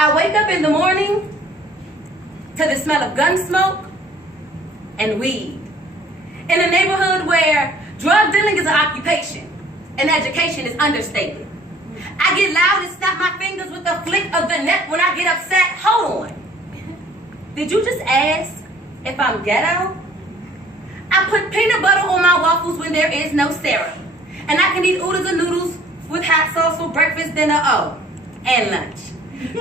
I wake up in the morning to the smell of gun smoke and weed. In a neighborhood where drug dealing is an occupation and education is understated. I get loud and snap my fingers with a flick of the neck when I get upset. Hold on. Did you just ask if I'm ghetto? I put peanut butter on my waffles when there is no syrup. And I can eat oodles and noodles with hot sauce for breakfast, dinner, and lunch.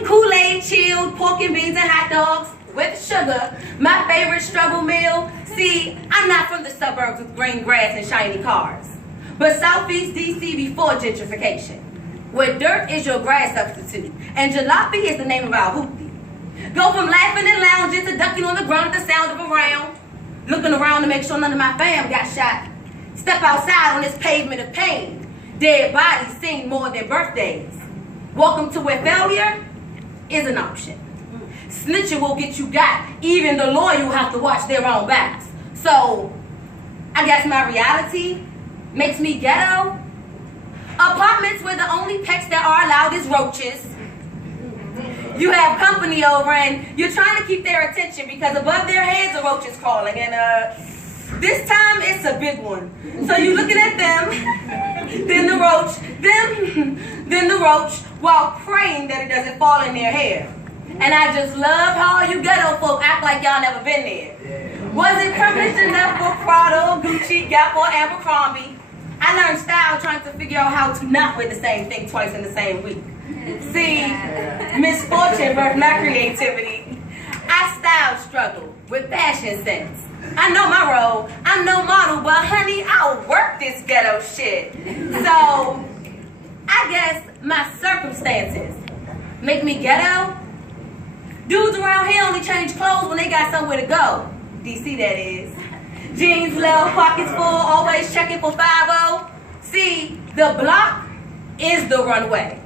Kool-Aid, chilled, pork and beans and hot dogs with sugar. My favorite struggle meal. See, I'm not from the suburbs with green grass and shiny cars, but Southeast DC before gentrification, where dirt is your grass substitute, and jalopy is the name of our hoopty. Go from laughing and lounging to ducking on the ground at the sound of a round, looking around to make sure none of my fam got shot. Step outside on this pavement of pain. Dead bodies sing more than birthdays. Welcome to where failure is an option. Snitching will get you got. Even the lawyer will have to watch their own backs. So, I guess my reality makes me ghetto. Apartments where the only pets that are allowed is roaches. You have company over and you're trying to keep their attention because above their heads a roach is crawling. And this time it's a big one. So you're looking at them, then the roach, then the roach, while praying that it doesn't fall in their hair. And I just love how all you ghetto folk act like y'all never been there. Was it privileged enough for Prada, Gucci, Gap, or Abercrombie? I learned style trying to figure out how to not wear the same thing twice in the same week. See, misfortune birthed my creativity. I style struggle with fashion sense. I know my role, I'm no model, but honey, I'll work this ghetto shit. So, I guess my circumstances make me ghetto. Dudes around here only change clothes when they got somewhere to go. DC, that is. Jeans low, pockets full, always checking for 5-0. See, the block is the runway.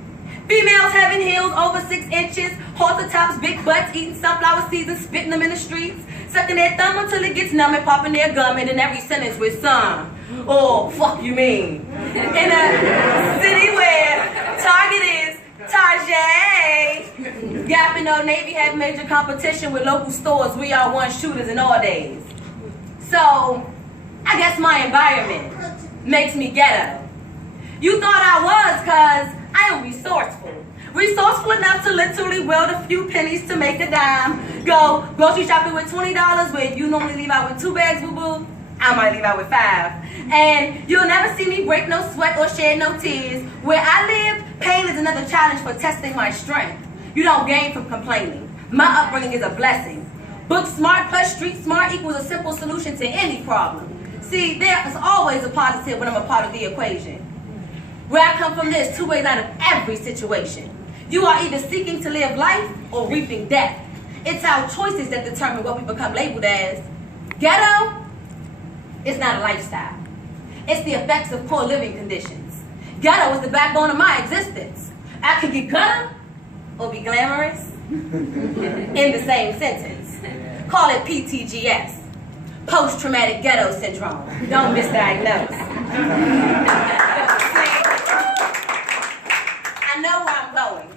Females having heels over 6 inches, halter tops, big butts, eating sunflower seeds and spitting them in the streets, sucking their thumb until it gets numb and popping their gum, and in every sentence with some, oh, fuck you mean. In a city where Target is Target. Gap and Old Navy have major competition with local stores. We are one shooters in all days. So, I guess my environment makes me ghetto. You thought I was because I am resourceful. Resourceful enough to literally weld a few pennies to make a dime. Go grocery shopping with $20 where you normally leave out with 2 bags, boo-boo. I might leave out with 5. And you'll never see me break no sweat or shed no tears. Where I live, pain is another challenge for testing my strength. You don't gain from complaining. My upbringing is a blessing. Book smart plus street smart equals a simple solution to any problem. See, there is always a positive when I'm a part of the equation. Where I come from, there's 2 ways out of every situation. You are either seeking to live life or reaping death. It's our choices that determine what we become labeled as. Ghetto is not a lifestyle. It's the effects of poor living conditions. Ghetto is the backbone of my existence. I could get gutter or be glamorous in the same sentence. Call it PTGS, post-traumatic ghetto syndrome. Don't misdiagnose. I know where I'm going,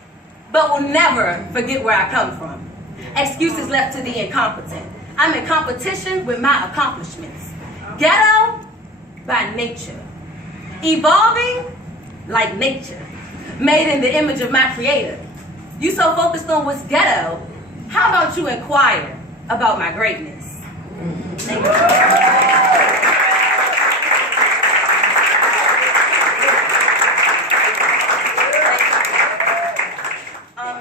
but will never forget where I come from. Excuses left to the incompetent. I'm in competition with my accomplishments. Ghetto by nature. Evolving like nature. Made in the image of my creator. You so focused on what's ghetto, how about you inquire about my greatness? Thank you.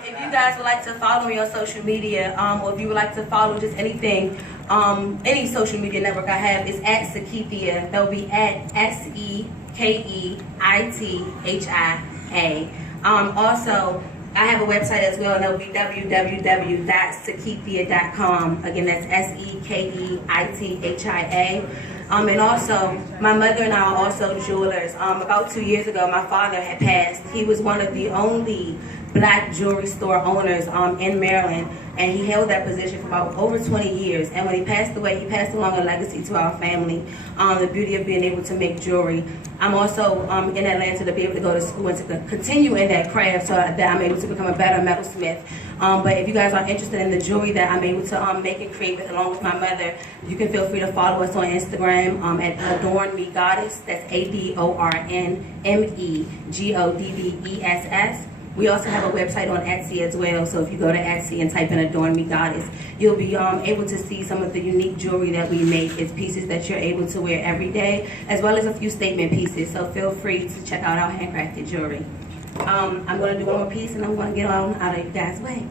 If you guys would like to follow me on social media, or if you would like to follow just anything, any social media network I have is at Sekithia. They'll be at SEKEITHIA. Also, I have a website as well, and it'll be www.sekithia.com. Again, that's SEKEITHIA. And also, my mother and I are also jewelers. About 2 years ago, my father had passed. He was one of the only black jewelry store owners in Maryland, and he held that position for about over 20 years. And when he passed away, he passed along a legacy to our family, the beauty of being able to make jewelry. I'm also in Atlanta to be able to go to school and to continue in that craft so that I'm able to become a better metalsmith. But if you guys are interested in the jewelry that I'm able to make and create with, along with my mother, you can feel free to follow us on Instagram at Adorn Me Goddess. That's ADORNMEGODDESS. We also have a website on Etsy as well, so if you go to Etsy and type in Adorn Me Goddess, you'll be able to see some of the unique jewelry that we make. It's pieces that you're able to wear every day, as well as a few statement pieces, so feel free to check out our handcrafted jewelry. I'm going to do one more piece, and I'm going to get on out of you guys' way.